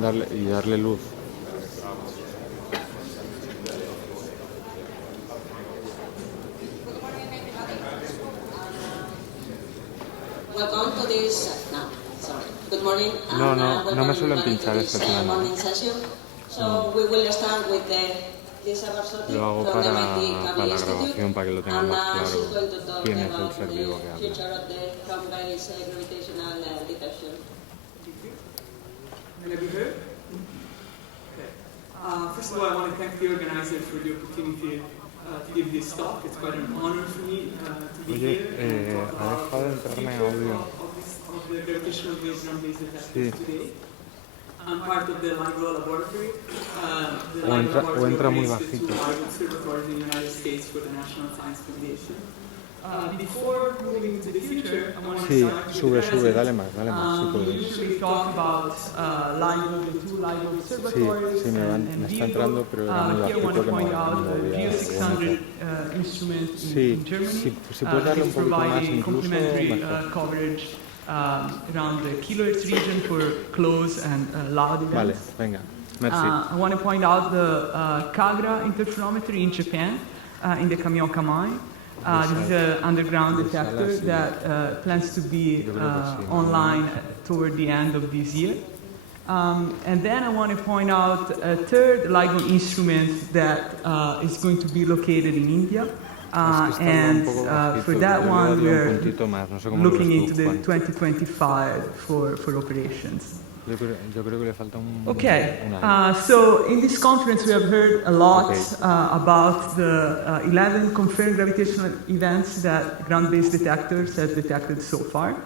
darle luz. Welcome to this. Good morning. No me suelen pinchar este plano. So we will start with Barsotti Lo hago from the para MIT la grabación, para que lo tengan más claro quién es el ser vivo que habla. Future of the ground-based gravitational detection. Can I be heard? Okay. First of all, I want to thank the organizers for the opportunity to give this talk. It's quite an honor for me to be here and talk about the future of the gravitational-wave ground-based detectors today. I'm part of the LIGO laboratory. The LIGO laboratory is the two LIGO observatories in the United States for the National Science Foundation. Before moving into the future, I want to start with the present. Dale más, We usually talk about LIGO, the two LIGO observatories, and está entrando, pero here I want to point out the GEO600 instrument in Germany. It's providing complementary coverage around the kilohertz region for close and loud events. Vale, venga. Merci. I want to point out the Kagra interferometer in Japan, in the Kamioka mine. This is an underground detector that plans to be online toward the end of this year. And then I want to point out a third LIGO instrument that is going to be located in India. And for that one, we're looking into the 2025 for operations. Okay, so in this conference we have heard a lot about the 11 confirmed gravitational events that ground-based detectors have detected so far.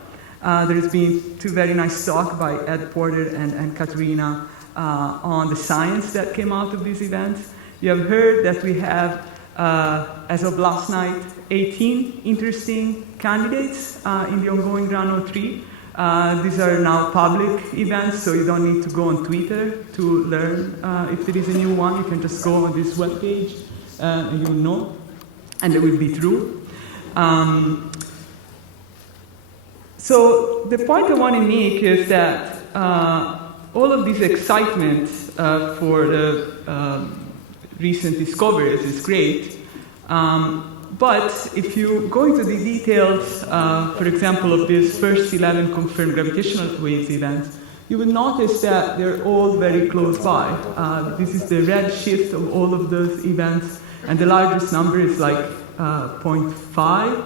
There has been two very nice talks by Ed Porter and Katerina on the science that came out of these events. You have heard that we have, as of last night, 18 interesting candidates in the ongoing Ground 03. These are now public events, so you don't need to go on Twitter to learn if there is a new one. You can just go on this webpage and you will know, and it will be true. So the point I want to make is that all of this excitement for the recent discoveries is great. But if you go into the details, for example, of these first 11 confirmed gravitational waves events, you will notice that they're all very close by. This is the red shift of all of those events, and the largest number is like 0.5.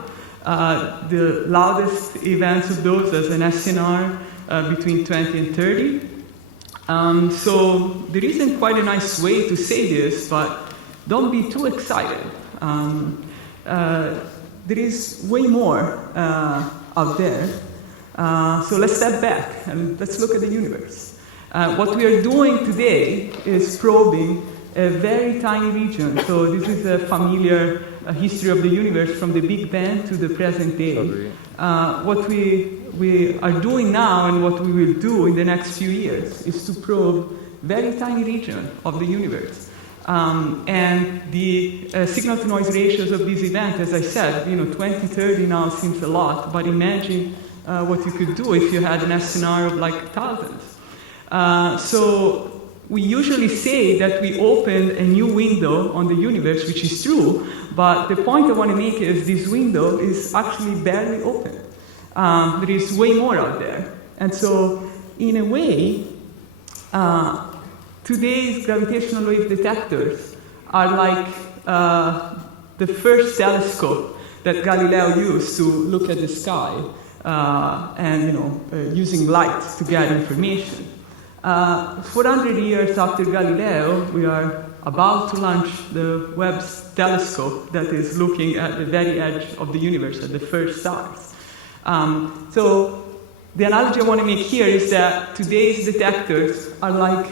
The loudest events of those is an SNR between 20 and 30. So there isn't quite a nice way to say this, but don't be too excited. There is way more out there. So let's step back and let's look at the universe. What we are doing today is probing a very tiny region. So this is a familiar history of the universe from the Big Bang to the present day. What we are doing now and what we will do in the next few years is to probe very tiny region of the universe. And the signal-to-noise ratios of these events, as I said, 20-30 now seems a lot, but imagine what you could do if you had an SNR of like thousands. So we usually say that we opened a new window on the universe, which is true, but the point I want to make is this window is actually barely open. There is way more out there. And so, in a way, today's gravitational wave detectors are like the first telescope that Galileo used to look at the sky and using light to get information. 400 years after Galileo, we are about to launch the Webb telescope that is looking at the very edge of the universe, at the first stars. So the analogy I want to make here is that today's detectors are like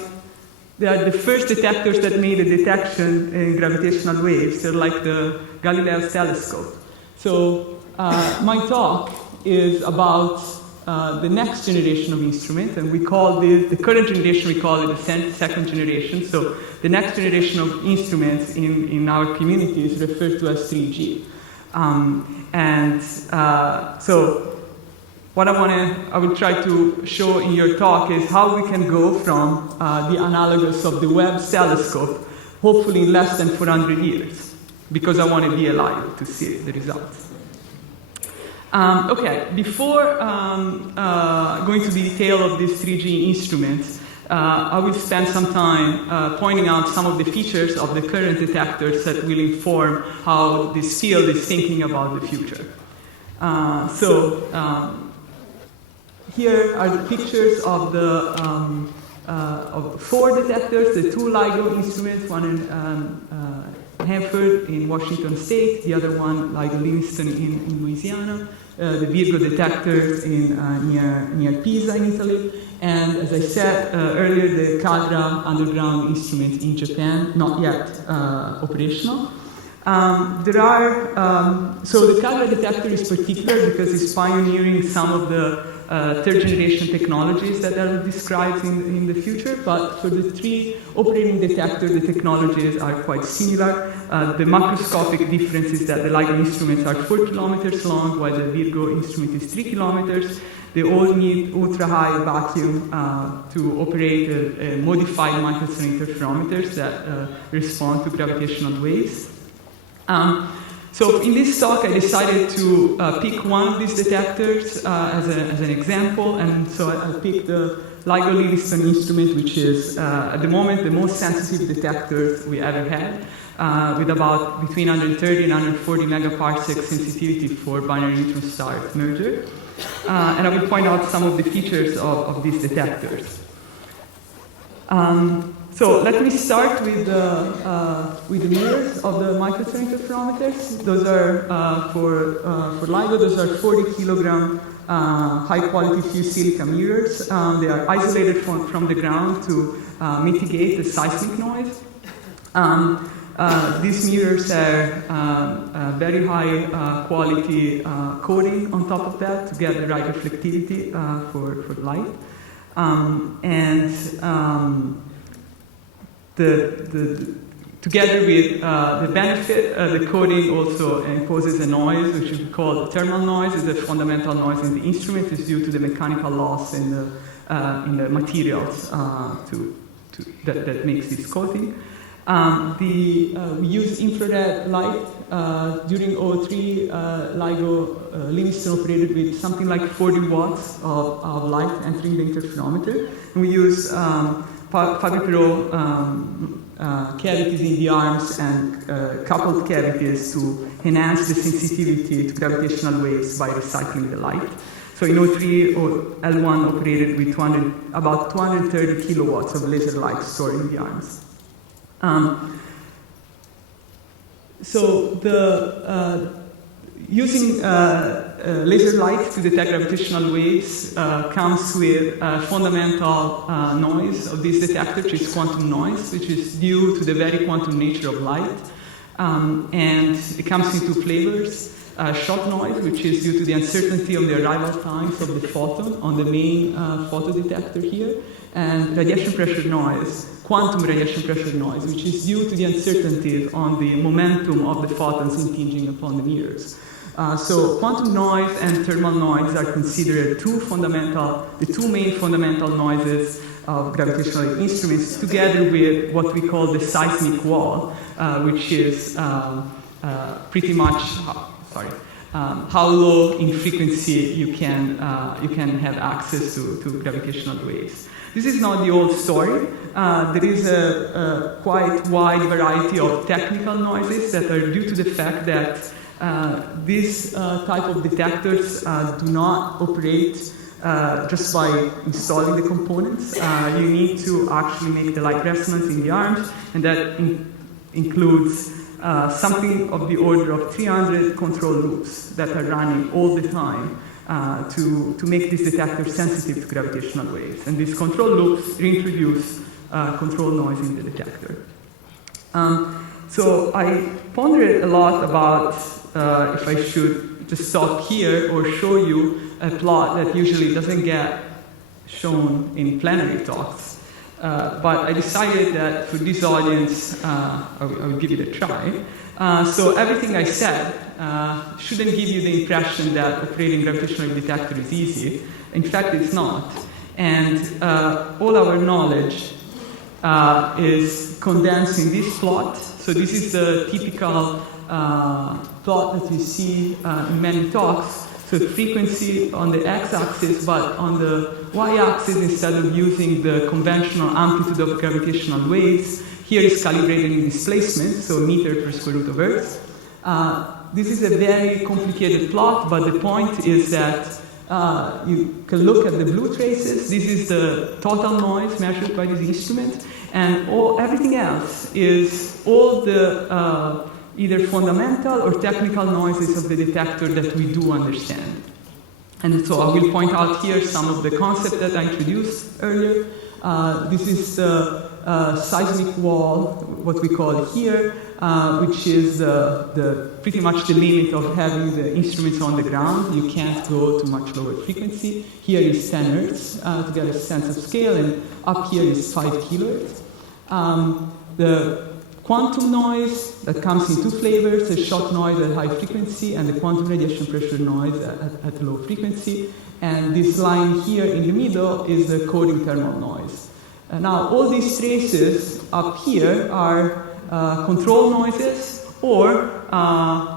they are the first detectors that made a detection in gravitational waves. They're like the Galileo's telescope. So my talk is about the next generation of instruments, and we call this, the current generation, we call it the second generation. So the next generation of instruments in our community is referred to as 3G. So what I will try to show in your talk is how we can go from the analogous of the Webb telescope, hopefully in less than 400 years, because I want to be alive to see the results. Okay, before going to the detail of these 3G instruments, I will spend some time pointing out some of the features of the current detectors that will inform how this field is thinking about the future. Here are the pictures of the of 4 detectors, the 2 LIGO instruments, one in Hanford in Washington State, the other one LIGO Livingston in Louisiana, the Virgo detectors near Pisa in Italy, and as I said earlier, the Cadra underground instrument in Japan, not yet operational. So the Cadra detector is particular because it's pioneering some of the third generation technologies that I will describe in the future, but for the 3 operating detectors, the technologies are quite similar. The macroscopic difference is that the LIGO instruments are 4 kilometers long, while the Virgo instrument is 3 kilometers. They all need ultra-high vacuum to operate modified microsonic interferometers that respond to gravitational waves. So in this talk, I decided to pick one of these detectors as an example, and so I picked the LIGO Livingston instrument, which is at the moment the most sensitive detector we ever had, with about between 130 and 140 megaparsec sensitivity for binary neutron star merger. And I will point out some of the features of these detectors. So let me start with the mirrors of the microsonic interferometers. Those are for LIGO. Those are 40 kilogram high quality fused silica mirrors. They are isolated from the ground to mitigate the seismic noise. These mirrors are very high quality coating on top of that to get the right reflectivity for light. Together with the benefit, the coating also imposes a noise, which we call thermal noise. It's a fundamental noise in the instrument. It's due to the mechanical loss in the materials that makes this coating. We use infrared light. During 03, LIGO Livingston operated with something like 40 watts of light entering the interferometer. And we use Fabry-Perot cavities in the arms and coupled cavities to enhance the sensitivity to gravitational waves by recycling the light. So in 03, L1 operated with about 230 kilowatts of laser light stored in the arms. Using laser light to detect gravitational waves comes with fundamental noise of this detector, which is quantum noise, which is due to the very quantum nature of light. And it comes in 2 flavors. Shock noise, which is due to the uncertainty of the arrival times of the photon on the main photodetector here, and radiation pressure noise, quantum radiation pressure noise, which is due to the uncertainties on the momentum of the photons impinging upon the mirrors. So quantum noise and thermal noise are considered the 2 main fundamental noises of gravitational instruments, together with what we call the seismic wall, which is pretty much how low in frequency you can have access to gravitational waves. This is not the old story. There is a quite wide variety of technical noises that are due to the fact that these type of detectors do not operate just by installing the components. You need to actually make the light resonance in the arms, and that includes something of the order of 300 control loops that are running all the time to make this detector sensitive to gravitational waves. And these control loops reintroduce control noise in the detector. So I pondered a lot about if I should just stop here or show you a plot that usually doesn't get shown in plenary talks. but I decided that for this audience, I will give it a try. So everything I said shouldn't give you the impression that operating gravitational-wave detector is easy. In fact, it's not. And all our knowledge is condensed in this plot. So this is the typical plot that you see in many talks. So frequency on the x-axis, but on the y-axis, instead of using the conventional amplitude of gravitational waves, here is calibrated in displacement, so meter per square root of Earth. This is a very complicated plot, but the point is that you can look at the blue traces. This is the total noise measured by this instrument, and everything else is all the either fundamental or technical noises of the detector that we do understand. And so I will point out here some of the concepts that I introduced earlier. This is the seismic wall, what we call here, which is pretty much the limit of having the instruments on the ground. You can't go to much lower frequency. Here is 10 Hertz to get a sense of scale, and up here is 5 kilohertz. The quantum noise that comes in two flavors, the shock noise at high frequency and the quantum radiation pressure noise at low frequency. And this line here in the middle is the coding thermal noise. Now, all these traces up here are control noises or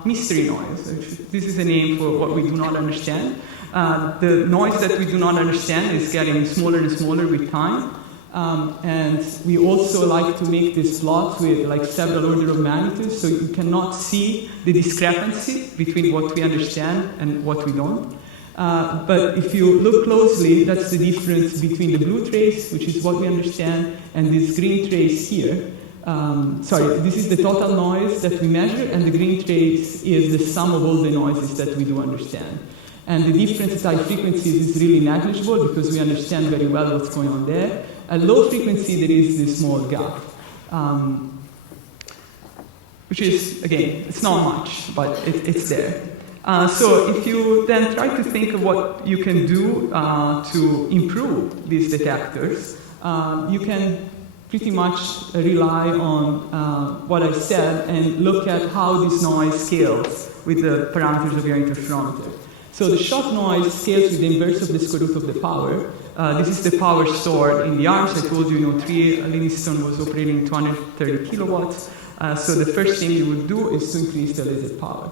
mystery noise. This is a name for what we do not understand. The noise that we do not understand is getting smaller and smaller with time. And we also like to make this plot with like several orders of magnitude, so you cannot see the discrepancy between what we understand and what we don't. But if you look closely, that's the difference between the blue trace, which is what we understand, and this green trace here. This is the total noise that we measure, and the green trace is the sum of all the noises that we do understand. And the difference at high frequencies is really negligible because we understand very well what's going on there. At low frequency, there is this small gap, which is, again, it's not much, but it's there. So if you then try to think of what you can do to improve these detectors, you can pretty much rely on what I said and look at how this noise scales with the parameters of your interferometer. So the shock noise scales with the inverse of the square root of the power. This is the power stored in the arms. I told you, 3 Livingston was operating 230 kilowatts. So the first thing you would do is to increase the laser power.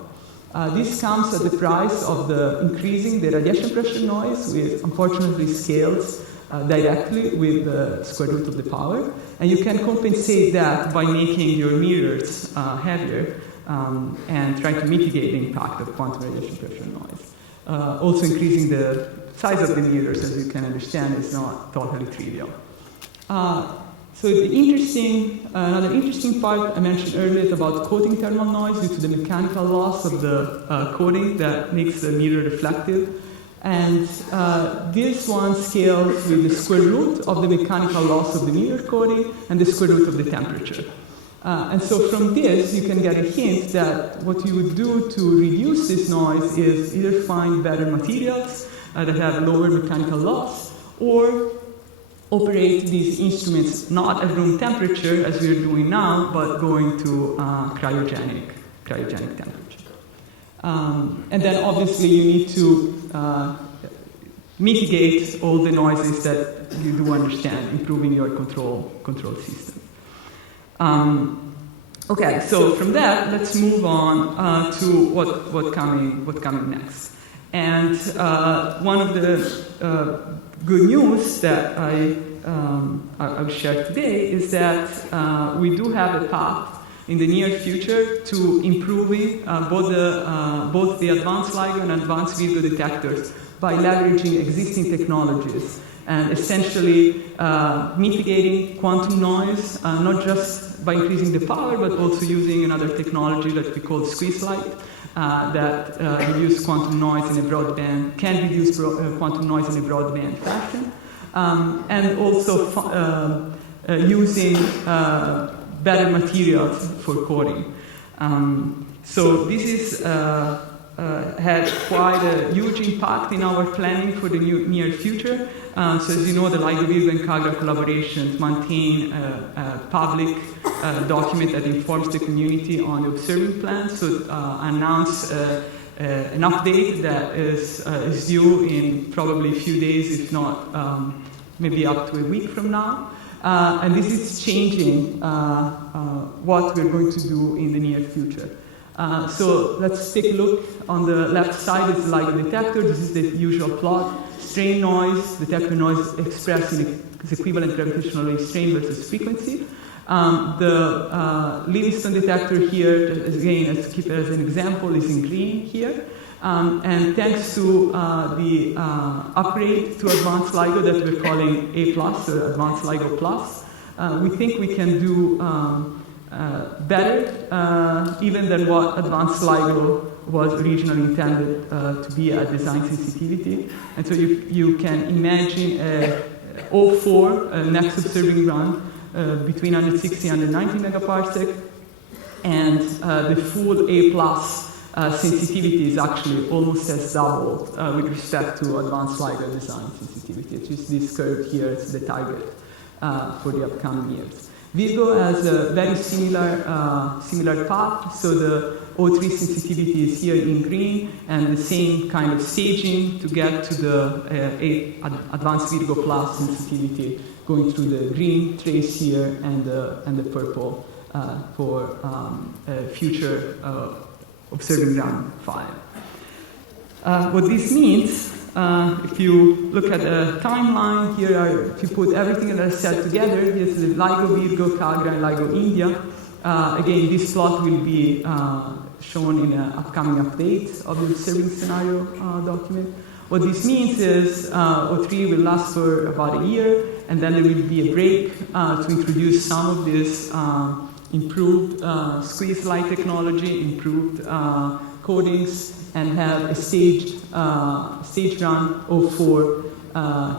This comes at the price of increasing the radiation pressure noise, which unfortunately scales directly with the square root of the power. And you can compensate that by making your mirrors heavier and try to mitigate the impact of quantum radiation pressure noise. Also increasing the size of the mirrors, as you can understand, is not totally trivial. So another interesting part I mentioned earlier is about coating thermal noise due to the mechanical loss of the coating that makes the mirror reflective. And this one scales with the square root of the mechanical loss of the mirror coating and the square root of the temperature. And so from this, you can get a hint that what you would do to reduce this noise is either find better materials that have lower mechanical loss, or operate these instruments not at room temperature, as we're doing now, but going to cryogenic temperature. And then obviously you need to mitigate all the noises that you do understand, improving your control system. Okay, so from that, let's move on to what coming next. And one of the good news that I'll share today is that we do have a path in the near future to improving both the advanced LIGO and advanced Virgo detectors by leveraging existing technologies and essentially mitigating quantum noise, not just by increasing the power, but also using another technology that we call squeeze light, that reduce quantum noise in a broadband, can reduce quantum noise in a broadband fashion, and also using better materials for coding. So this is had quite a huge impact in our planning for the near future. So as you know, the LIGO, Virgo, and Kagra collaborations maintain a public document that informs the community on the observing plan. So announce an update that is due in probably a few days, if not maybe up to a week from now. And this is changing what we're going to do in the near future. So let's take a look. On the left side is the LIGO detector. This is the usual plot. Strain noise, detector noise expressed in its equivalent gravitational wave strain versus frequency. The Livingston detector here, again, let's keep it as an example, is in green here. And thanks to the upgrade to advanced LIGO that we're calling A+, or Advanced LIGO Plus, we think we can do better even than what advanced LIGO was originally intended to be at design sensitivity. And so you can imagine a 04 next observing run between 160 and 190 megaparsec, and the full A+ sensitivity is actually almost as doubled with respect to advanced LIGO design sensitivity. It's just this curve here, it's the target for the upcoming years. Virgo has a very similar path, so the O3 sensitivity is here in green, and the same kind of staging to get to the advanced Virgo Plus sensitivity, going through the green trace here and the purple for future observing round 5. What this means, if you look at the timeline, if you put everything that I said together, here's the LIGO, Virgo, Kagra, and LIGO India. Again, this plot will be shown in an upcoming update of the observing scenario document. What this means is O3 will last for about a year, and then there will be a break to introduce some of this improved squeeze light technology, improved coatings, and have a stage run 04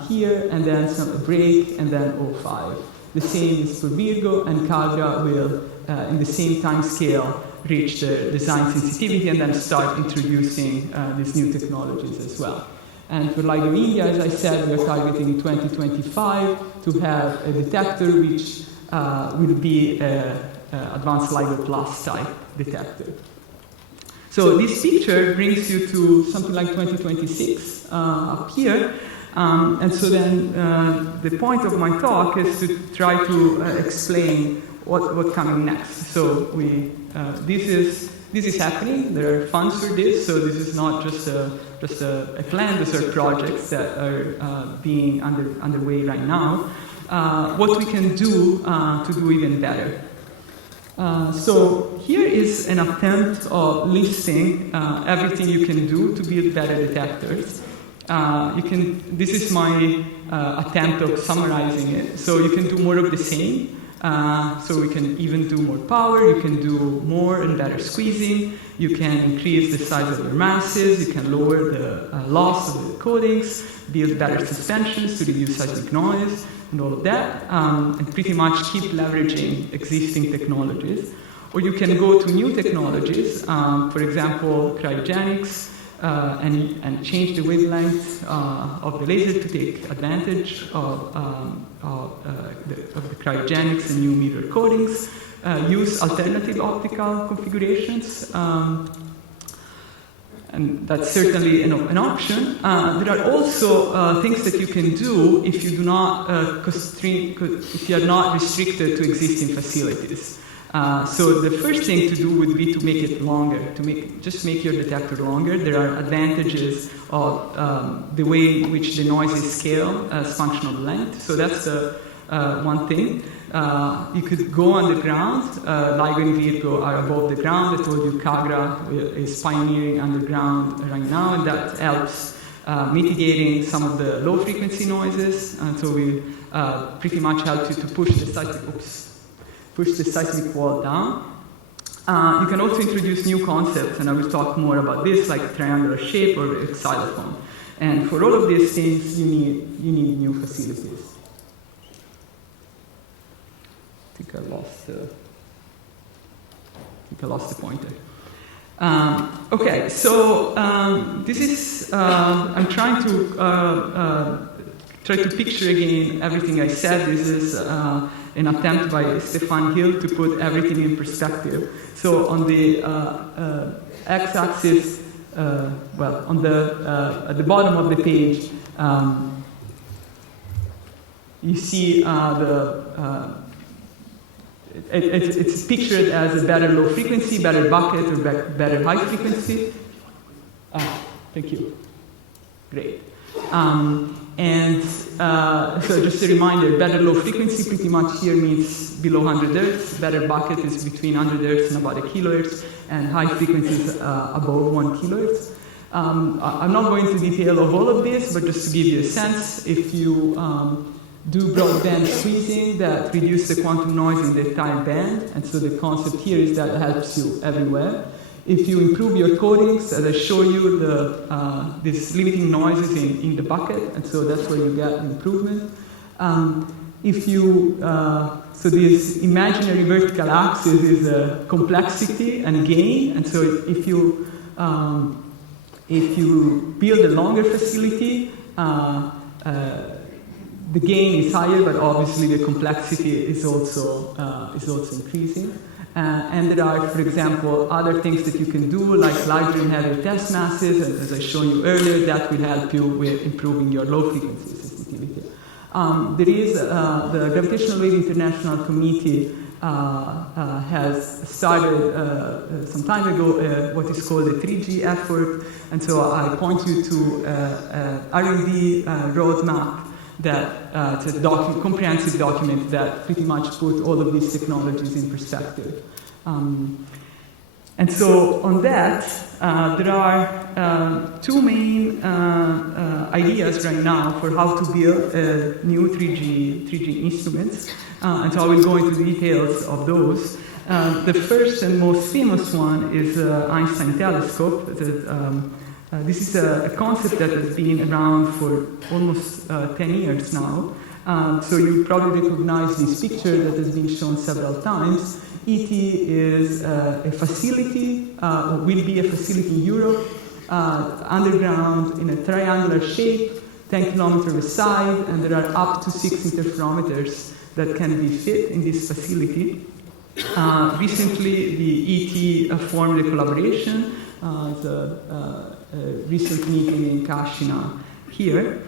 here, and then a break, and then 05. The same is for Virgo, and Kagra will, in the same time scale, reach the design sensitivity and then start introducing these new technologies as well. And for LIGO India, as I said, we're targeting 2025 to have a detector which will be an advanced LIGO Plus type detector. So this picture brings you to something like 2026 up here. And so then the point of my talk is to try to explain what's coming next. So this is happening. There are funds for this. So this is not just a plan. These are projects that are being underway right now. What we can do to do even better. So here is an attempt of listing everything you can do to build better detectors. This is my attempt of summarizing it. So you can do more of the same. So we can even do more power, you can do more and better squeezing, you can increase the size of your masses, you can lower the loss of the coatings, build better suspensions to reduce seismic noise, and all of that, and pretty much keep leveraging existing technologies. Or you can go to new technologies, for example, cryogenics, and change the wavelength of the laser to take advantage of the cryogenics and new mirror coatings, use alternative optical configurations, and that's certainly an option. There are also things that you can do if you do not if you are not restricted to existing facilities. So the first thing to do would be to make it longer, just make your detector longer. There are advantages of the way in which the noise is scaled as function of length. So that's one thing. You could go underground. LIGO and Virgo are above the ground. I told you Kagra is pioneering underground right now, and that helps mitigating some of the low frequency noises. And so we pretty much help you to push the seismic wall down. You can also introduce new concepts, and I will talk more about this, like triangular shape or xylophone. And for all of these things, you need new facilities. I think I lost the pointer. Okay, so this is, I'm trying to try to picture again everything I said. This is an attempt by Stefan Hill to put everything in perspective. So on the x-axis, well, on the at the bottom of the page, you see it's pictured as a better low frequency, better bucket, or better high frequency. Thank you. Great. And so just a reminder, better low frequency pretty much here means below 100 Hz. Better bucket is between 100 Hz and about 1 kHz, and high frequency is above 1 kHz. I'm not going into detail of all of this, but just to give you a sense, if you do broadband squeezing, that reduces the quantum noise in the entire band, and so the concept here is that it helps you everywhere. If you improve your codings, as I show you, these limiting noises in the bucket, and so that's where you get an improvement. If you, so this imaginary vertical axis is complexity and gain, and so if you build a longer facility, the gain is higher, but obviously the complexity is also increasing. And there are, for example, other things that you can do, like larger and heavier test masses, and as I showed you earlier, that will help you with improving your low frequency sensitivity. There is the Gravitational-Wave International Committee has started some time ago what is called the 3G effort, and so I point you to R&D roadmap that it's a comprehensive document that pretty much put all of these technologies in perspective. And so on that, there are two main ideas right now for how to build new 3G instruments, and so I will go into the details of those. The first and most famous one is Einstein telescope. This is a concept that has been around for almost 10 years now. So you probably recognize this picture that has been shown several times. ET is a facility, will be a facility in Europe, underground in a triangular shape, 10 kilometers aside, and there are up to 6 interferometers that can be fit in this facility. Recently, the ET formed a collaboration. Recent meeting in Kashina here.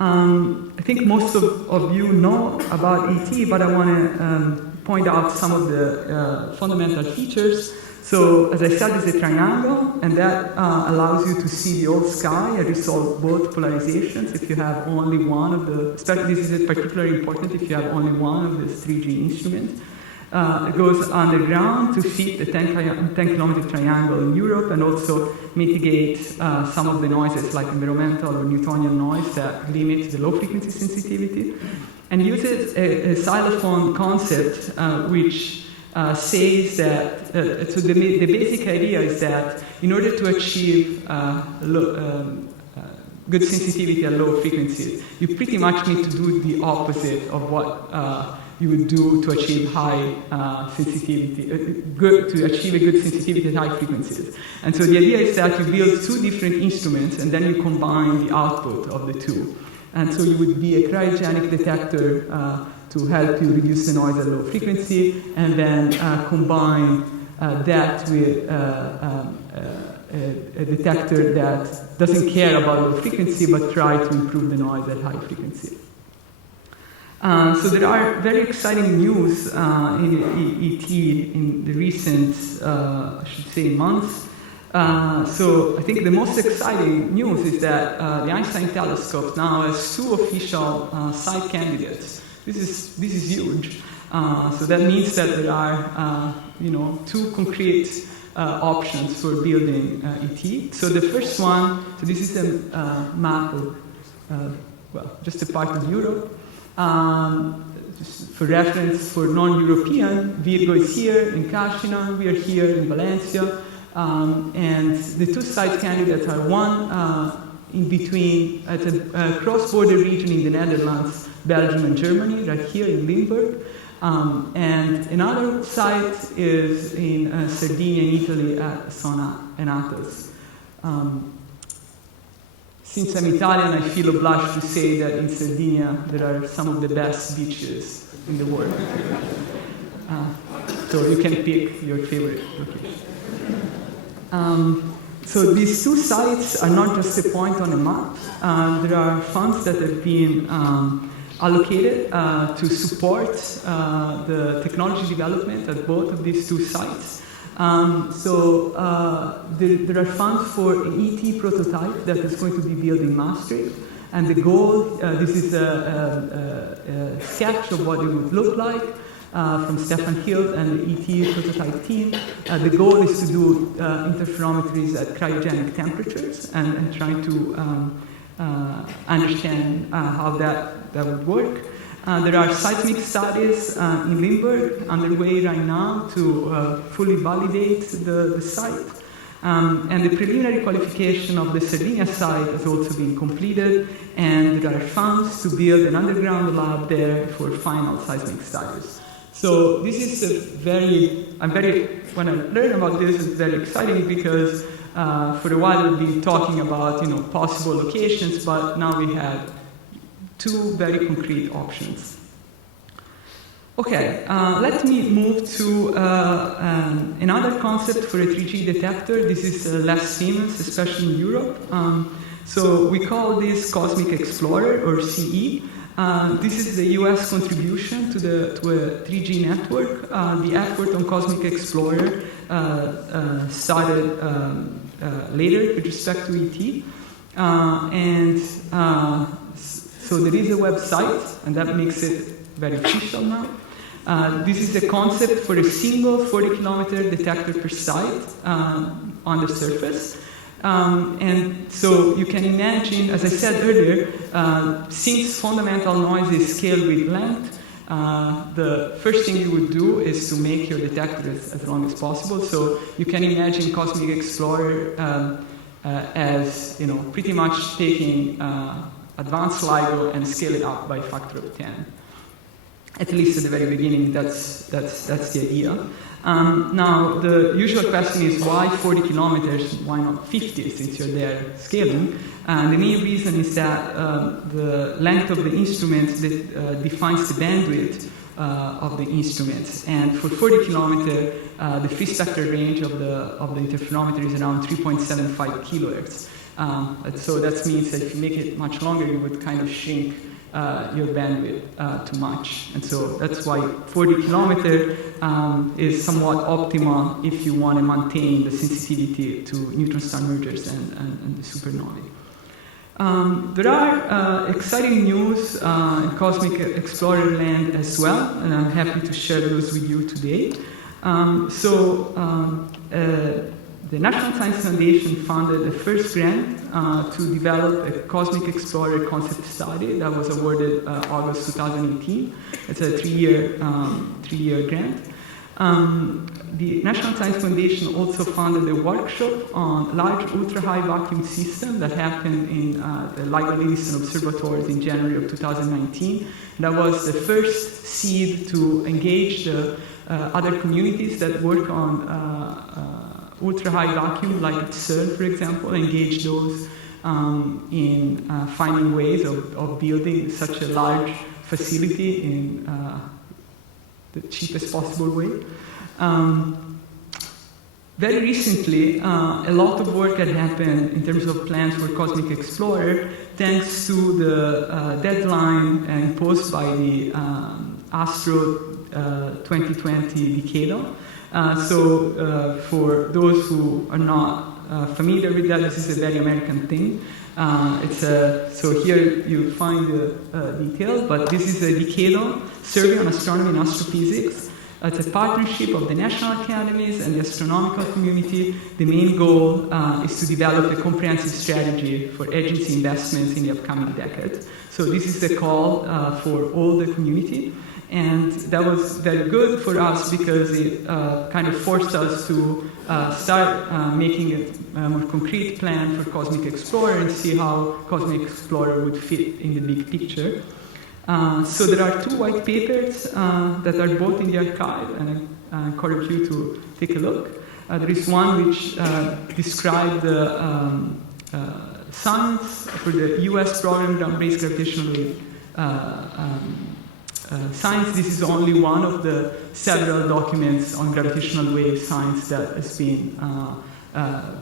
I think most of you know about ET, but I want to point out some of the fundamental features. So, as I said, it's a triangle, and that allows you to see the whole sky and resolve both polarizations if you have only one of the, especially this is particularly important if you have only one of the 3G instruments. It goes underground to fit the 10-kilometer triangle in Europe and also mitigate some of the noises like environmental or Newtonian noise that limit the low-frequency sensitivity, and uses a xylophone concept which says that, so the basic idea is that in order to achieve good sensitivity at low frequencies, you pretty much need to do the opposite of what you would do to achieve high sensitivity, to achieve a good sensitivity at high frequencies. And so the idea is that you build two different instruments and then you combine the output of the two. And so you would be a cryogenic detector to help you reduce the noise at low frequency, and then combine that with a detector that doesn't care about low frequency but try to improve the noise at high frequency. So there are very exciting news in ET in the recent, I should say, months. So I think the most exciting news is that the Einstein telescope now has two official site candidates. This is huge. So that means that there are two concrete options for building ET. So the first one, so this is a map of, just a part of Europe. Just for reference, for non-European, Virgo is here in Kashina, we are here in Valencia, and the two site candidates are one in between, at a cross-border region in the Netherlands, Belgium and Germany, right here in Limburg, And another site is in Sardinia, in Italy, at Zona Enatos. Since I'm Italian, I feel obliged to say that in Sardinia there are some of the best beaches in the world. So you can pick your favorite location. So these two sites are not just a point on a map. There are funds that have been allocated to support the technology development at both of these two sites. There are funds for an ET prototype that is going to be built in Maastricht. And the goal, this is a sketch of what it would look like from Stefan Hild and the ET prototype team. The goal is to do interferometries at cryogenic temperatures and try to understand how that would work. There are seismic studies in Limburg underway right now to fully validate the site. And the preliminary qualification of the Sardinia site has also been completed, and there are funds to build an underground lab there for final seismic studies. So this is when I learned about this, it's very exciting because for a while we've been talking about possible locations, but now we have two very concrete options. Okay, let me move to another concept for a 3G detector. This is less famous, especially in Europe. So we call this Cosmic Explorer, or CE. This is the US contribution to a 3G network. The effort on Cosmic Explorer started later with respect to ET. So there is a website, and that makes it very official now. This is the concept for a single 40-kilometer detector per site on the surface. And so you can imagine, as I said earlier, since fundamental noise is scaled with length, the first thing you would do is to make your detector as long as possible. So you can imagine Cosmic Explorer as pretty much taking advanced LIGO and scale it up by a factor of 10. At least at the very beginning, that's the idea. Now, the usual question is why 40 kilometers? Why not 50 since you're there scaling? And the main reason is that the length of the instrument defines the bandwidth of the instruments. And for 40 kilometers, the free spectral range of the interferometer is around 3.75 kilohertz. So that means that if you make it much longer, you would kind of shrink your bandwidth too much. And so that's why 40 kilometers is somewhat optimal if you want to maintain the sensitivity to neutron star mergers and the supernovae. There are exciting news in Cosmic Explorer land as well, and I'm happy to share those with you today. The National Science Foundation funded the first grant to develop a Cosmic Explorer concept study that was awarded August 2018. It's a three-year grant. The National Science Foundation also funded a workshop on large ultra-high vacuum system that happened in the LIGO-Lidison observatories in January of 2019. That was the first seed to engage the other communities that work on ultra-high vacuum, like CERN, for example, engage those in finding ways of building such a large facility in the cheapest possible way. Very recently, a lot of work had happened in terms of plans for Cosmic Explorer, thanks to the deadline imposed by the Astro 2020 Decadal. For those who are not familiar with that, this is a very American thing. So here you find the detail, but this is a decadal survey on astronomy and astrophysics. It's a partnership of the national academies and the astronomical community. The main goal is to develop a comprehensive strategy for agency investments in the upcoming decade. So this is the call for all the community. And that was very good for us because it kind of forced us to start making a more concrete plan for Cosmic Explorer and see how Cosmic Explorer would fit in the big picture. So there are 2 white papers that are both in the archive, and I encourage you to take a look. There is one which describes the science for the US program ground-based gravitational-wave science. This is only one of the several documents on gravitational-wave science that has been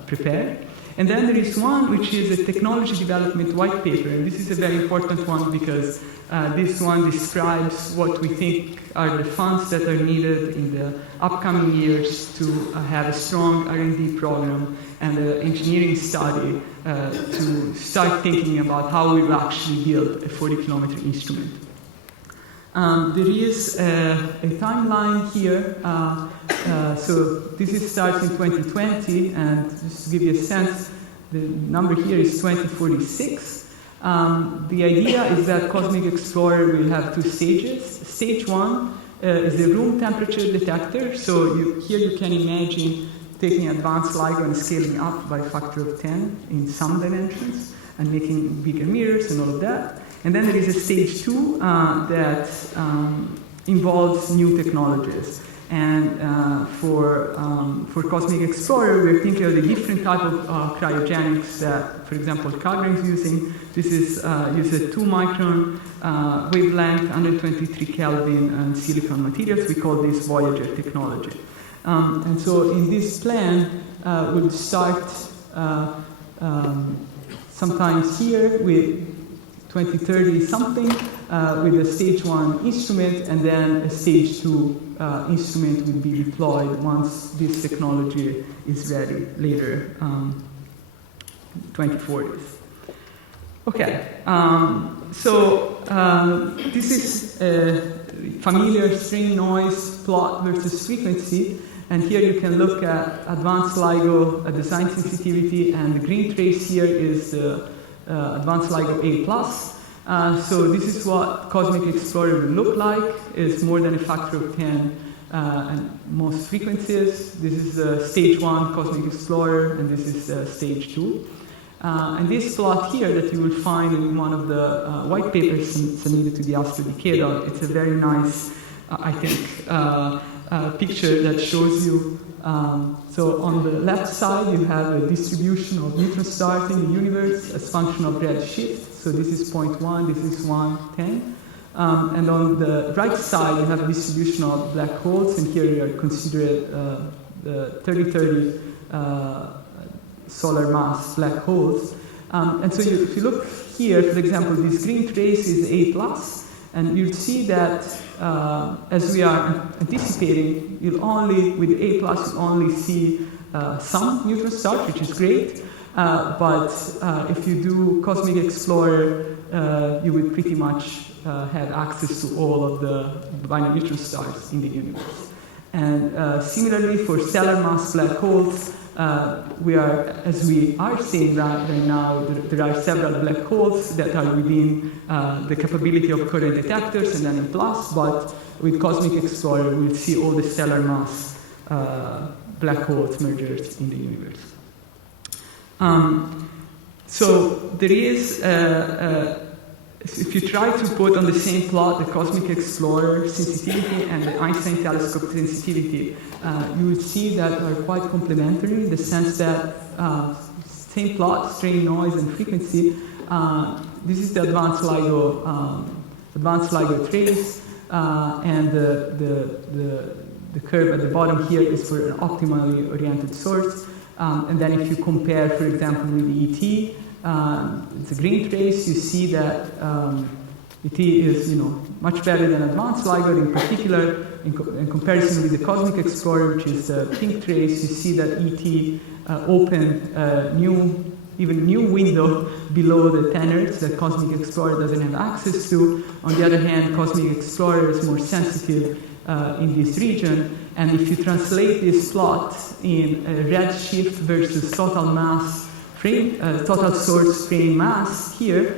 prepared. And then there is one which is a technology development white paper, and this is a very important one because this one describes what we think are the funds that are needed in the upcoming years to have a strong R&D program and an engineering study to start thinking about how we will actually build a 40-kilometer instrument. There is a timeline here. So this starts in 2020, and just to give you a sense, the number here is 2046. The idea is that Cosmic Explorer will have 2 stages. Stage 1 is the room temperature detector. So here you can imagine taking advanced LIGO and scaling up by a factor of 10 in some dimensions and making bigger mirrors and all of that. And then there is a stage 2 that involves new technologies. And for Cosmic Explorer, we're thinking of the different type of cryogenics that, for example, Calgary is using. This is uses a 2-micron wavelength, 123 Kelvin, and silicon materials. We call this Voyager technology. And so in this plan, we'll start sometimes here with 2030 something with a stage 1 instrument, and then a stage 2 instrument will be deployed once this technology is ready later, 2040s. Okay, so this is a familiar string noise plot versus frequency, and here you can look at advanced LIGO design sensitivity, and the green trace here is the advanced LIGO A+. So this is what Cosmic Explorer will look like. It's more than a factor of 10 and most frequencies. This is stage 1 Cosmic Explorer, and this is stage 2. And this plot here that you will find in one of the white papers submitted to the Astro Decade, it's a very nice, I think, picture that shows you. So on the left side, you have a distribution of neutron stars in the universe as function of redshift. So this is 0.1, this is 110. And on the right side, you have a distribution of black holes, and here we are considered the 3030 solar mass black holes. And so if you look here, for example, this green trace is A+, and you'll see that as we are anticipating, you'll only, with A+, you'll only see some neutron stars, which is great. But if you do Cosmic Explorer, you would pretty much have access to all of the binary neutron stars in the universe. And similarly, for stellar mass black holes, we are, as we are seeing right now, there are several black holes that are within the capability of current detectors and then in plus, but with Cosmic Explorer, we'll see all the stellar mass black holes mergers in the universe. So there is, if you try to put on the same plot the Cosmic Explorer sensitivity and the Einstein telescope sensitivity, you will see that are quite complementary in the sense that same plot, strain, noise, and frequency. This is the advanced LIGO trace, and the curve at the bottom here is for an optimally oriented source. And then if you compare, for example, with the ET, the green trace, you see that ET is, much better than advanced LIGO. In particular, in comparison with the Cosmic Explorer, which is the pink trace, you see that ET opened a new window below the 10 Hz that Cosmic Explorer doesn't have access to. On the other hand, Cosmic Explorer is more sensitive in this region. And if you translate this plot in redshift versus total mass frame, total source frame mass here,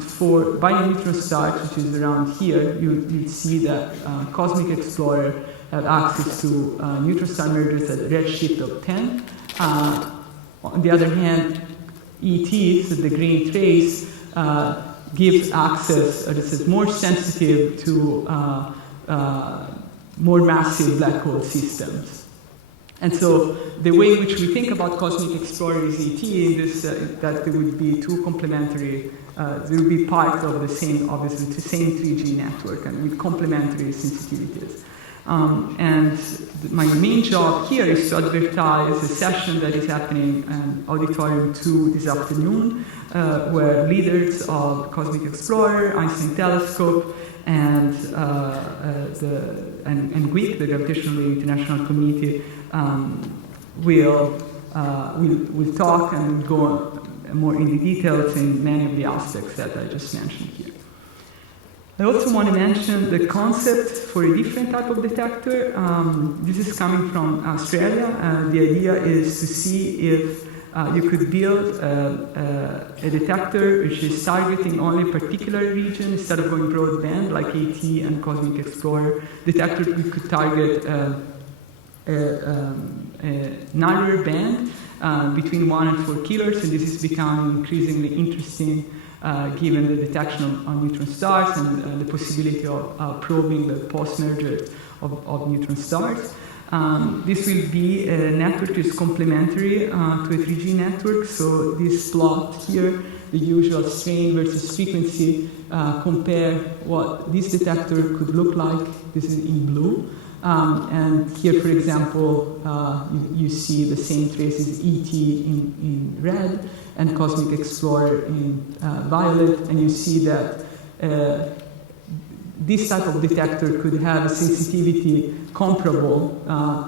for binary neutron stars, which is around here, you see that Cosmic Explorer have access to neutron star mergers at a redshift of 10. On the other hand, ET, so the green trace, gives access, or is more sensitive to more massive black hole systems. And so the way in which we think about cosmic explorers ET is that there would be two complementary, they would be part of the same, obviously, the same 3G network and with complementary sensitivities. And my main job here is to advertise a session that is happening in Auditorium 2 this afternoon, where leaders of Cosmic Explorer, Einstein Telescope, and GWIC, the Gravitational-wave International Committee, will talk and go more into details in many of the aspects that I just mentioned here. I also want to mention the concept for a different type of detector. This is coming from Australia. The idea is to see if you could build a detector which is targeting only a particular region instead of going broadband like AT and Cosmic Explorer. Detector we could target a narrower band between 1 and 4 kilohertz, and this is becoming increasingly interesting given the detection of neutron stars and the possibility of probing the post-merger of neutron stars. This will be a network that is complementary to a 3G network, so this plot here, the usual strain versus frequency, compare what this detector could look like. This is in blue. And here, for example, you see the same traces ET in red and Cosmic Explorer in violet, and you see that this type of detector could have a sensitivity comparable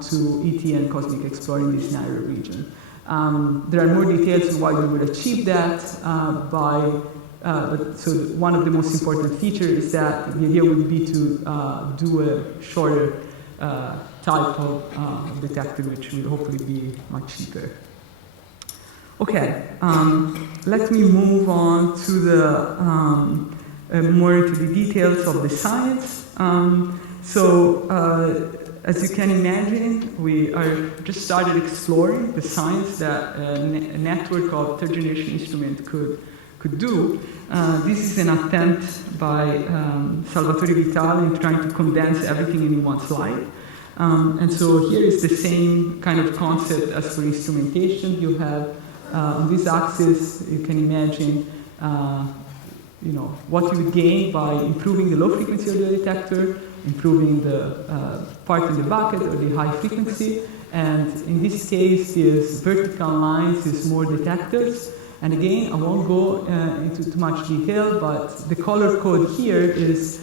to ET and Cosmic Explorer in this narrow region. There are more details on why we would achieve that so one of the most important features is that the idea would be to do a shorter type of detector, which will hopefully be much cheaper. Okay, let me move on to the more into the details of the science. As you can imagine, we are just started exploring the science that a network of third-generation instruments could do. This is an attempt by Salvatore Vitale in trying to condense everything in one slide. And so here is the same kind of concept as for instrumentation. You have on this axis, you can imagine what you would gain by improving the low frequency of the detector, improving the part in the bucket or the high frequency. And in this case, these vertical lines is more detectors. And again, I won't go into too much detail, but the color code here is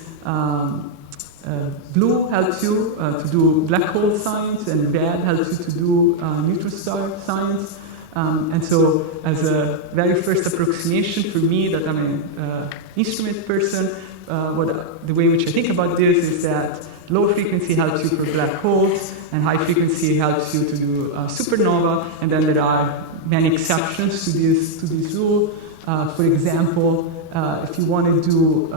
blue helps you to do black hole science, and red helps you to do neutron star science. And so, as a very first approximation for me, that I'm an instrument person, the way in which I think about this is that low frequency helps you for black holes, and high frequency helps you to do supernova. And then there are many exceptions to this rule. For example, if you want to do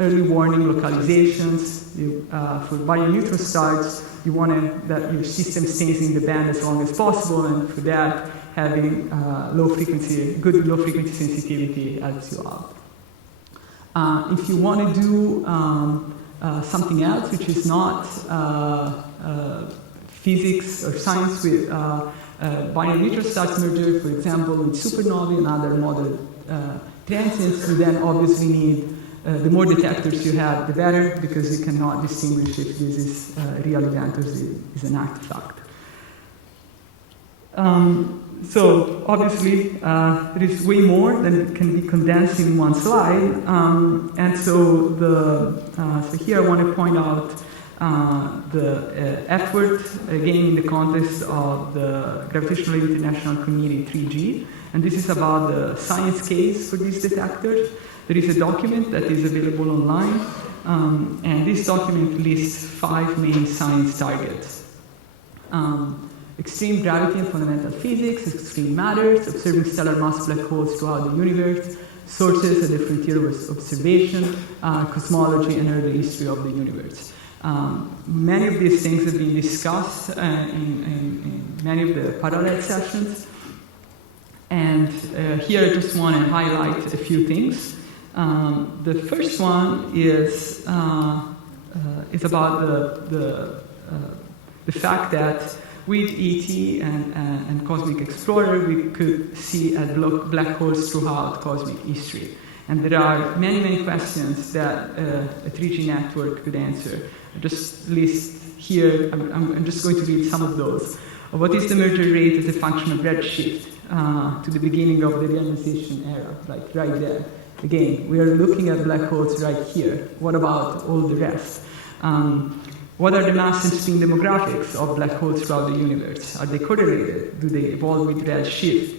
early warning localizations for bioneutron stars, you want that your system stays in the band as long as possible, and for that, having good low frequency sensitivity helps you out. If you want to do something else which is not physics or science with binary neutron stars merger, for example, with supernovae and other model transients, you then obviously need the more detectors you have, the better, because you cannot distinguish if this is a real event or is an artifact. So obviously, there is way more than can be condensed in one slide, and so here I want to point out the effort, again in the context of the Gravitational-wave International Committee 3G, and this is about the science case for these detectors. There is a document that is available online, and this document lists 5 main science targets. Extreme gravity and fundamental physics, extreme matters, observing stellar mass black holes throughout the universe, sources at the frontier of observation, cosmology, and early history of the universe. Many of these things have been discussed in many of the parallel sessions, and here I just want to highlight a few things. The first one is about the fact that with ET and Cosmic Explorer, we could see black holes throughout cosmic history. And there are many, many questions that a 3G network could answer. I just list here, I'm just going to read some of those. What is the merger rate as a function of redshift to the beginning of the reionization era, like right there? Again, we are looking at black holes right here. What about all the rest? What are the mass and spin demographics of black holes throughout the universe? Are they correlated? Do they evolve with redshift?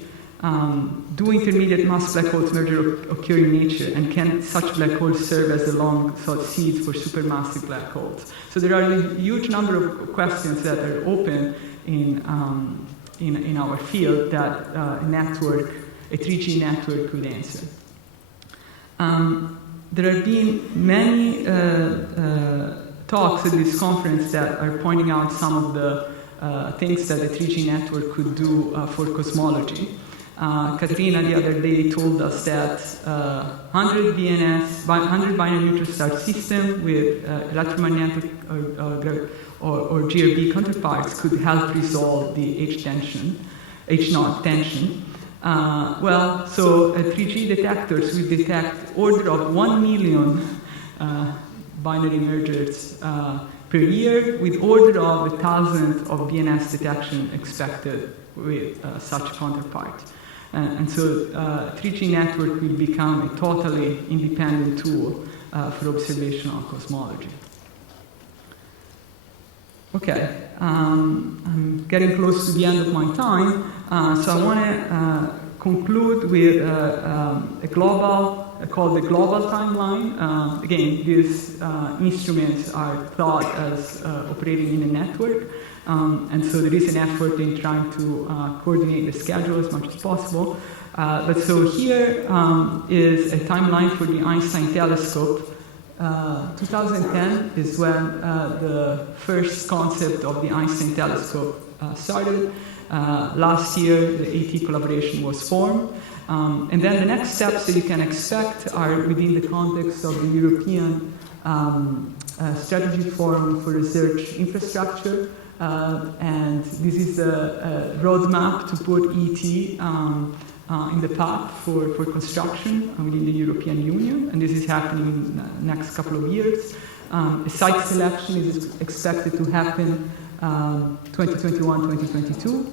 Do intermediate mass black holes merger occur in nature? And can such black holes serve as the long-sought seeds for supermassive black holes? So there are a huge number of questions that are open in our field that a 3G network could answer. There have been many talks at this conference that are pointing out some of the things that a 3G network could do for cosmology. Katerina the other day told us that 100 binary neutral star system with electromagnetic or GRB counterparts could help resolve the H0 tension. So 3G detectors will detect order of 1 million binary mergers per year, with order of 1,000 of BNS detection expected with such counterpart. And so 3G network will become a totally independent tool for observational cosmology. Okay, I'm getting close to the end of my time, so I want to conclude with a global, called the global timeline. Again, these instruments are thought as operating in a network, and so there is an effort in trying to coordinate the schedule as much as possible. But so here is a timeline for the Einstein telescope. 2010 is when the first concept of the Einstein telescope started. Last year, the AT collaboration was formed. And then the next steps that you can expect are within the context of the European Strategy Forum for Research Infrastructure. And this is a roadmap to put ET in the path for construction within the European Union, and this is happening in the next couple of years. A site selection is expected to happen 2021-2022.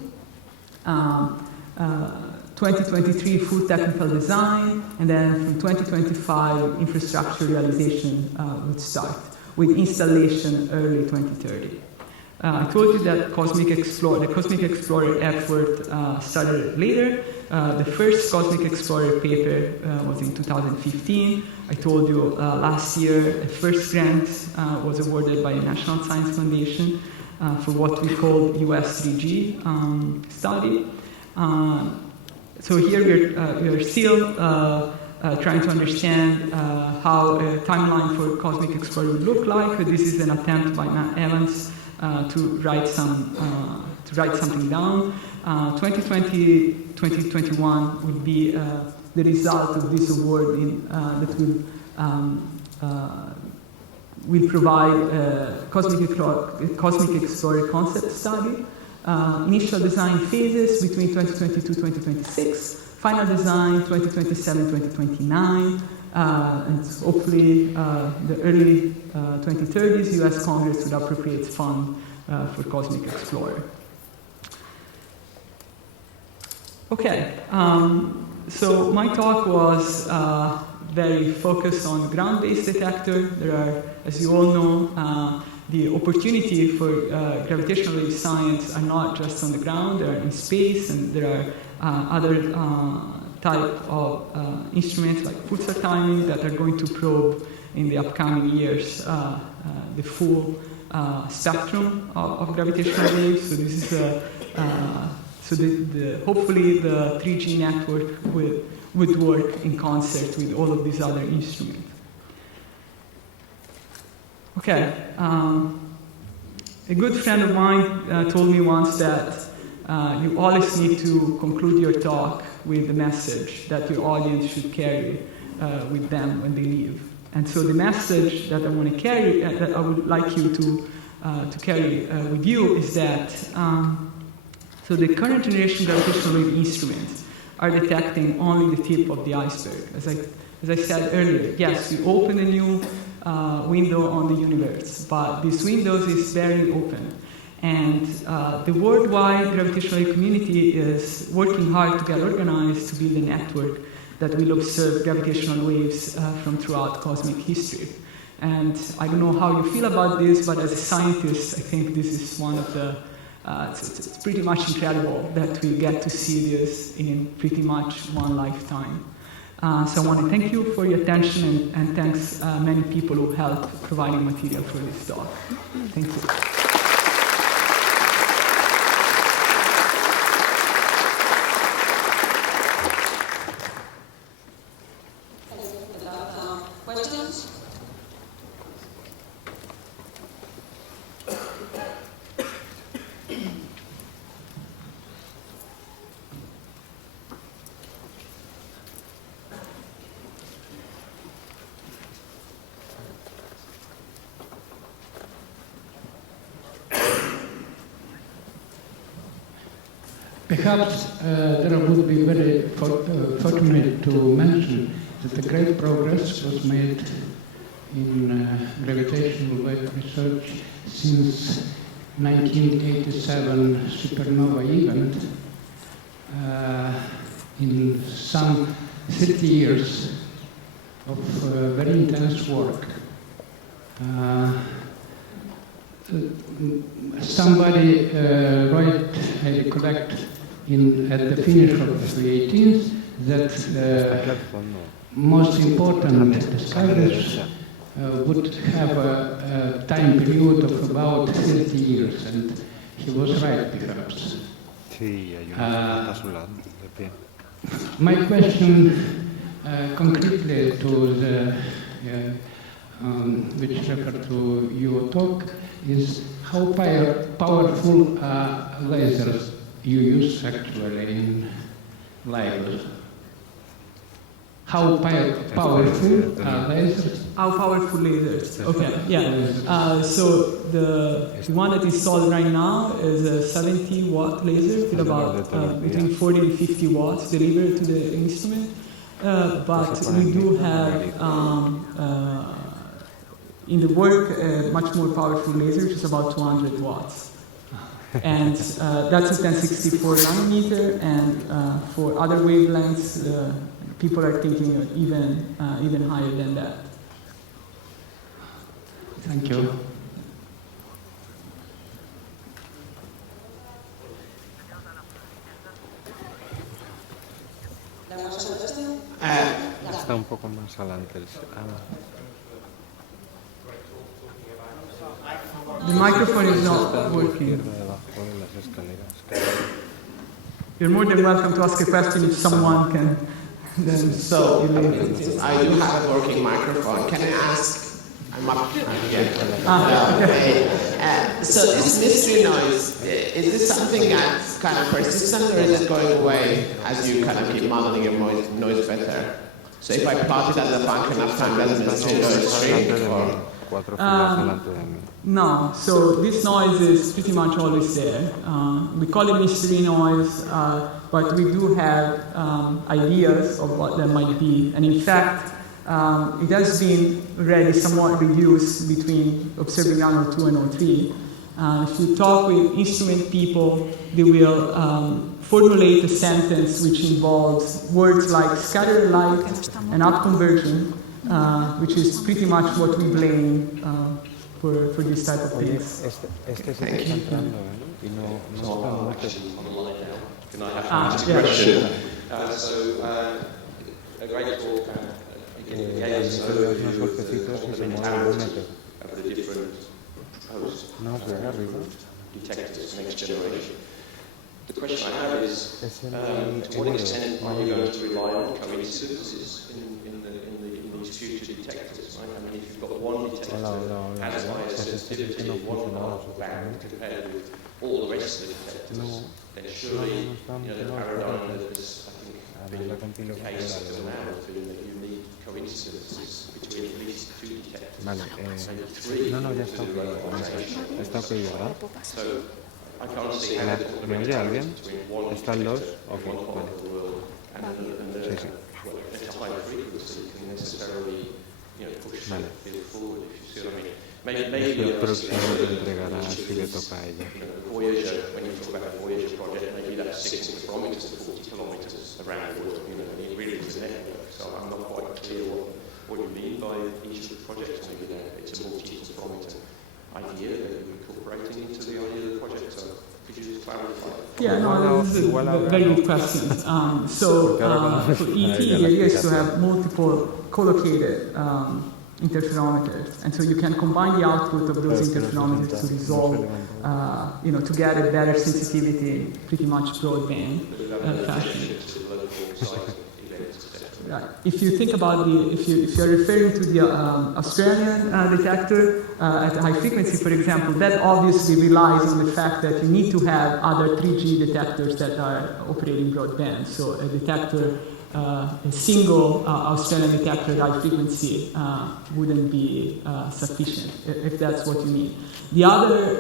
2023 full technical design, and then from 2025 infrastructure realization would start, with installation early 2030. I told you that the Cosmic Explorer effort started later. The first Cosmic Explorer paper was in 2015. I told you last year the first grant was awarded by the National Science Foundation for what we call US 3G study. So here we're still trying to understand how a timeline for Cosmic Explorer would look like. This is an attempt by Matt Evans to write something down. 2020-2021 would be the result of this award that will provide Cosmic Explorer concept study. Initial design phases between 2022-2026, final design 2027-2029, and hopefully the early 2030s, US Congress would appropriate fund for Cosmic Explorer. Okay, so my talk was very focused on ground-based detector. There are, as you all know, the opportunity for gravitational-wave science are not just on the ground, they are in space, and there are other type of instruments like pulsar timing that are going to probe in the upcoming years the full spectrum of gravitational waves. So this is hopefully the 3G network would work in concert with all of these other instruments. Okay, a good friend of mine told me once that you always need to conclude your talk with the message that your audience should carry with them when they leave. And so the message that I want to carry, that I would like you to carry with you is that so the current generation gravitational-wave instruments are detecting only the tip of the iceberg. As I said earlier, yes, we open a new window on the universe, but this window is very open. And the worldwide gravitational-wave community is working hard to get organized to build a network that will observe gravitational waves from throughout cosmic history. And I don't know how you feel about this, but as a scientist, I think this is one of the, it's pretty much incredible that we get to see this in pretty much one lifetime. So I want to thank you for your attention, and thanks many people who helped providing material for this talk. Thank you. Questions? Perhaps there would be very fortunate to mention that a great progress was made in gravitational wave research since 1987 supernova event. In some 30 years of very intense work. Somebody wrote, I recollect, at the finish of the 18th, that most important discoveries would have a time period of about 30 years, and he was right, perhaps. My question concretely to the which referred to your talk is how powerful lasers you use actually in LIGO. How powerful lasers? How powerful lasers? Okay, yeah. So the one that is installed right now is a 70-watt laser with about between 40 and 50 watts delivered to the instrument. But we do have in the work a much more powerful laser, which is about 200 watts. And that's a 1064 nanometer, and for other wavelengths, people are thinking even higher than that. Thank you. Está un poco más adelante. The microphone is not working. You're more than welcome to ask a question if someone can. Then so, I do have a working microphone. Can I ask? I'm up here. So this mystery noise, is this something that's kind of persistent, or is it going away as you kind of keep modeling your noise better? So if I plot it as a function of time, does the mystery noise shrink? No, so this noise is pretty much always there. We call it mystery noise, but we do have ideas of what that might be. And in fact, it has been already somewhat reduced between observing O2 and O3. If you talk with instrument people, they will formulate a sentence which involves words like scatter light and upconversion, which is pretty much what we blame for this type of things. Can I have a question? A great talk beginning gave us an overview of the complementarity of the different proposed detectors next generation. The question I have is, to what extent are you going to rely on coincidences in these future detectors? Right? I mean, if you've got one detector that has higher sensitivity in one part of the band compared with all the rest of the detectors, then surely the paradigm that is, I think, been cases around feeling that you need coincidences between at least two detectors. Vale, Maybe three. no, ya está ok. Está ok, ¿verdad? So I can't see how Hola, there's not ¿me oye alguien? between one ¿Están dos? detector Ok, in one part vale. of the world and Sí, sí. at a high frequency can necessarily push Vale. the field forward, if you see what I mean. Maybe El the próximo te entregará si le toca a ella. Voyager, when you talk about the Voyager project, maybe that's 6 interferometers to 40 kilometers around the world, and it really is a network. So I'm not quite clear what you mean by each of the projects. Maybe it's a multi-interferometer idea that you're incorporating into the idea of the project. So could you just clarify? Yeah, no, this is a very good question. So for ET, the idea is to have multiple collocated interferometers, and so you can combine the output of those interferometers to resolve, to get a better sensitivity, pretty much broadband fashion. Right. If you think about if you're referring to the Australian detector at high frequency, for example, that obviously relies on the fact that you need to have other 3G detectors that are operating broadband. So a detector, a single Australian detector at high frequency wouldn't be sufficient, if that's what you need. The other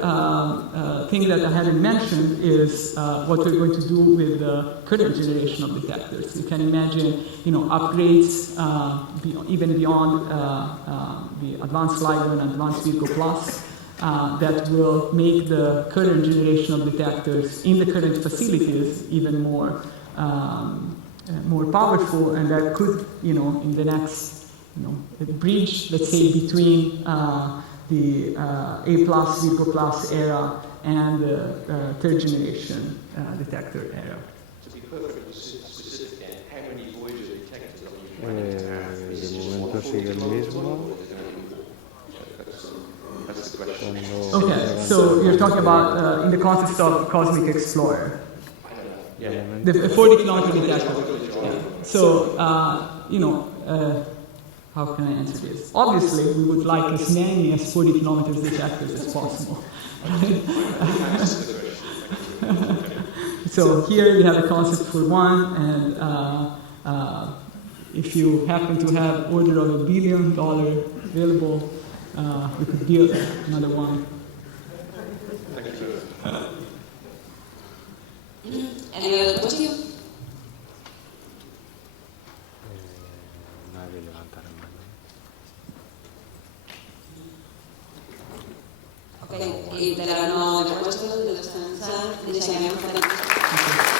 thing that I haven't mentioned is what we're going to do with the current generation of detectors. You can imagine, upgrades even beyond the advanced LiDAR and advanced Virgo Plus that will make the current generation of detectors in the current facilities even more powerful, and that could, in the next, bridge, let's say, between the A plus, Virgo plus era and the third generation detector era. To be perfectly specific, how many Voyager detectors are you planning to have? De momento sigue el mismo. That's the question. Okay, so you're talking about in the context of Cosmic Explorer. Yeah. The 40 kilometer detector. Yeah. So, how can I answer this? Obviously, we would like as many as 40 kilometers detectors as possible. So here we have a concept for one, and if you happen to have order of $1 billion available, we could build another one. Any other question? Nadie levanta la mano. Okay, if there are no other questions, let's stand. This I am.